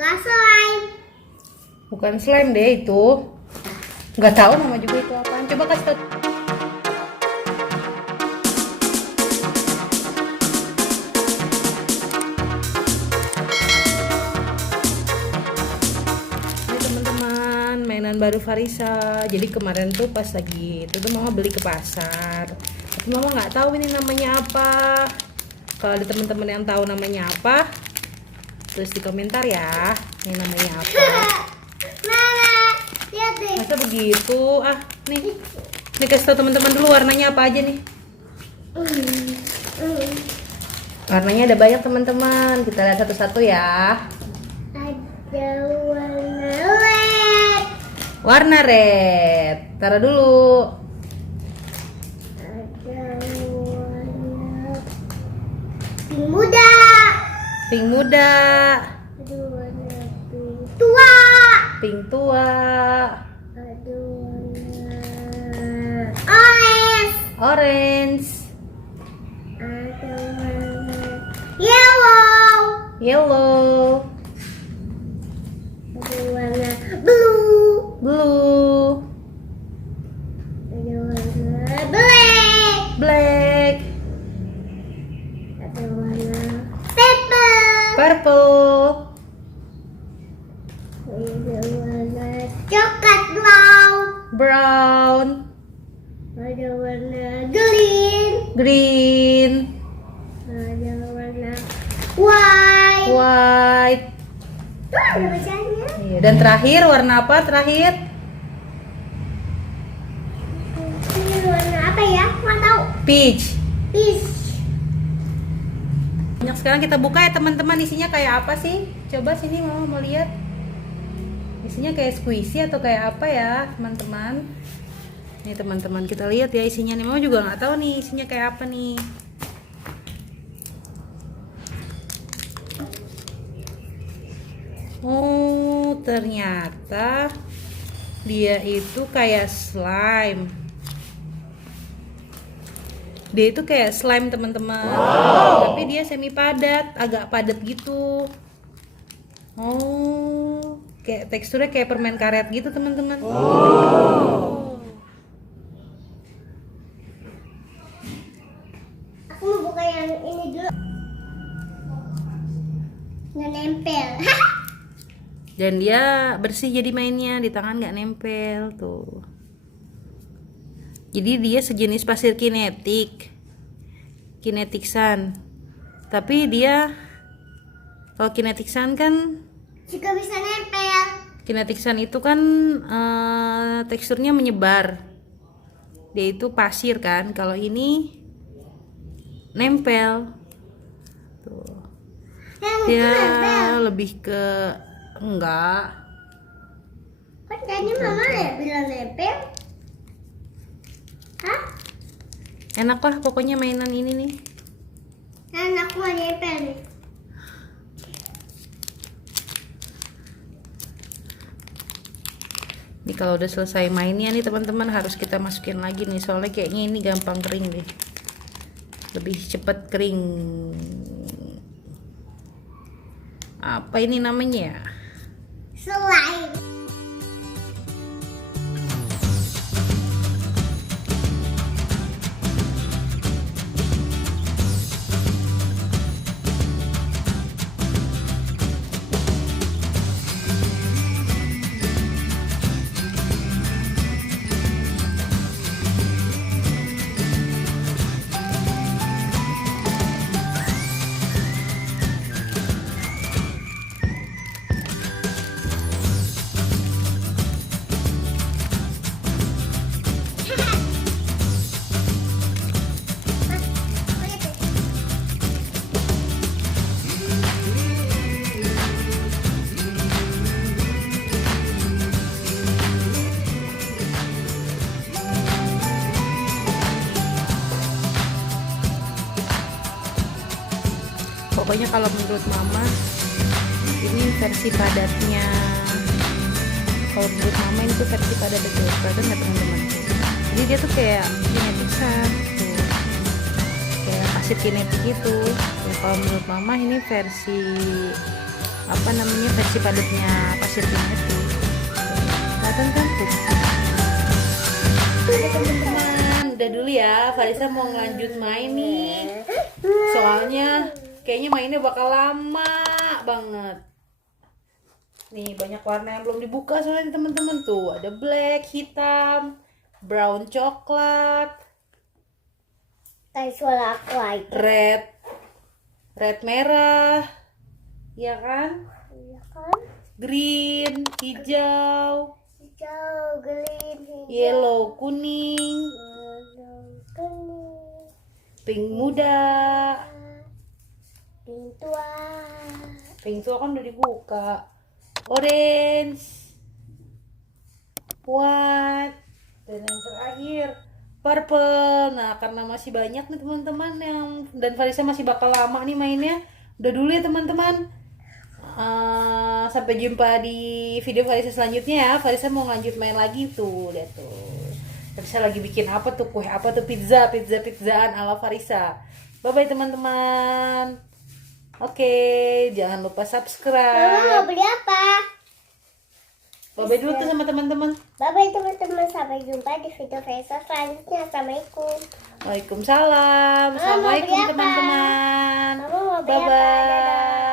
Bukan slime. Bukan slime deh itu. Nggak tahu nama juga itu apaan. Coba kasih tau. Ini teman-teman, mainan baru Farisa. Jadi kemarin tuh pas lagi itu tuh mama beli ke pasar. Tapi mama nggak tahu ini namanya apa. Kalau ada teman-teman yang tahu namanya apa, tulis di komentar ya. Ini namanya apa? Mama, lihat deh. Masa begitu? Ah, nih. Nih kasih tau teman-teman dulu warnanya apa aja nih. Warnanya ada banyak teman-teman. Kita lihat satu-satu ya. Ada warna red. Warna red. Taruh dulu. Ada warna pink muda. Pink muda. Ada warna pink tua. Pink tua. Ada warna orange. Orange. Ada warna yellow. Yellow. Ada warna blue. Blue. Ada warna black. Black. Ada warna purple. Purple. Ada warna coklat brown. Brown. Ada warna green. Green. Ada warna white. White. Tuh ada bacanya. Iya, dan terakhir warna apa terakhir? Ini warna apa ya? Nggak tahu. Peach. Peach. Banyak sekarang kita buka ya teman-teman, isinya kayak apa sih? Coba sini mama mau lihat. Isinya kayak squishy atau kayak apa ya teman-teman? Nih teman-teman kita lihat ya isinya nih. Mama juga nggak tahu nih isinya kayak apa nih. Oh ternyata dia itu kayak slime. Dia itu kayak slime teman-teman. Tapi dia semi padat, agak padat gitu. Oh, kayak teksturnya kayak permen karet gitu teman-teman. Aku mau buka yang ini dulu. Nggak nempel. Dan dia bersih jadi mainnya, di tangan nggak nempel tuh. Jadi dia sejenis pasir kinetik, kinetic sand. Tapi dia kalau kinetic sand kan, Juga bisa nempel. kinetic sand itu kan teksturnya menyebar. Dia itu pasir kan. Kalau ini nempel. Tuh. Yang itu Dia nempel. lebih ke enggak. Kan tadi mama ya bilang nempel. Hah? Enak lah pokoknya mainan ini nih. Kan aku mau nempel nih. Nih kalau udah selesai mainnya nih teman-teman harus kita masukin lagi nih, soalnya kayaknya ini gampang kering deh, lebih cepat kering. Apa ini namanya? Slime. Pokoknya kalau menurut mama ini versi padatnya. Kalau menurut mama itu versi padat betul, kelihatan nggak teman-teman? Jadi dia tuh kayak kinetic sand tuh, kayak pasir kinetik gitu. Ya, kalau menurut mama ini versi apa namanya versi padatnya pasir putih itu. Kelihatan kan tuh. Oke teman-teman, udah dulu ya. Farisa mau ngelanjut main nih. Soalnya kayaknya mainnya bakal lama banget. Nih banyak warna yang belum dibuka soalnya teman-teman tuh. Ada black, hitam, brown coklat, Kayak suara aku aja. red merah, ya kan? Iya kan? Green, hijau, Hijau, green, hijau. yellow, kuning, Kuning. pink muda. Pink tua. Pink tua kan udah dibuka. Orange, white, dan yang terakhir purple. Nah karena masih banyak nih teman-teman yang dan Farisa masih bakal lama nih mainnya. Udah dulu ya teman-teman. Sampai jumpa di video Farisa selanjutnya ya. Farisa mau lanjut main lagi tuh, lihat tuh. Farisa lagi bikin apa tuh, kue apa tuh, pizzaan ala Farisa. Bye bye teman-teman. Oke, jangan lupa Mama subscribe. mau beli apa? Bye bye dulu tuh sama teman-teman. Bye-bye teman-teman. Sampai jumpa di video Faisal selanjutnya. Assalamualaikum. Waalaikumsalam. Mama, mau beli Assalamualaikum apa? teman-teman. Mama mau beli Bye apa? bye. Dadah.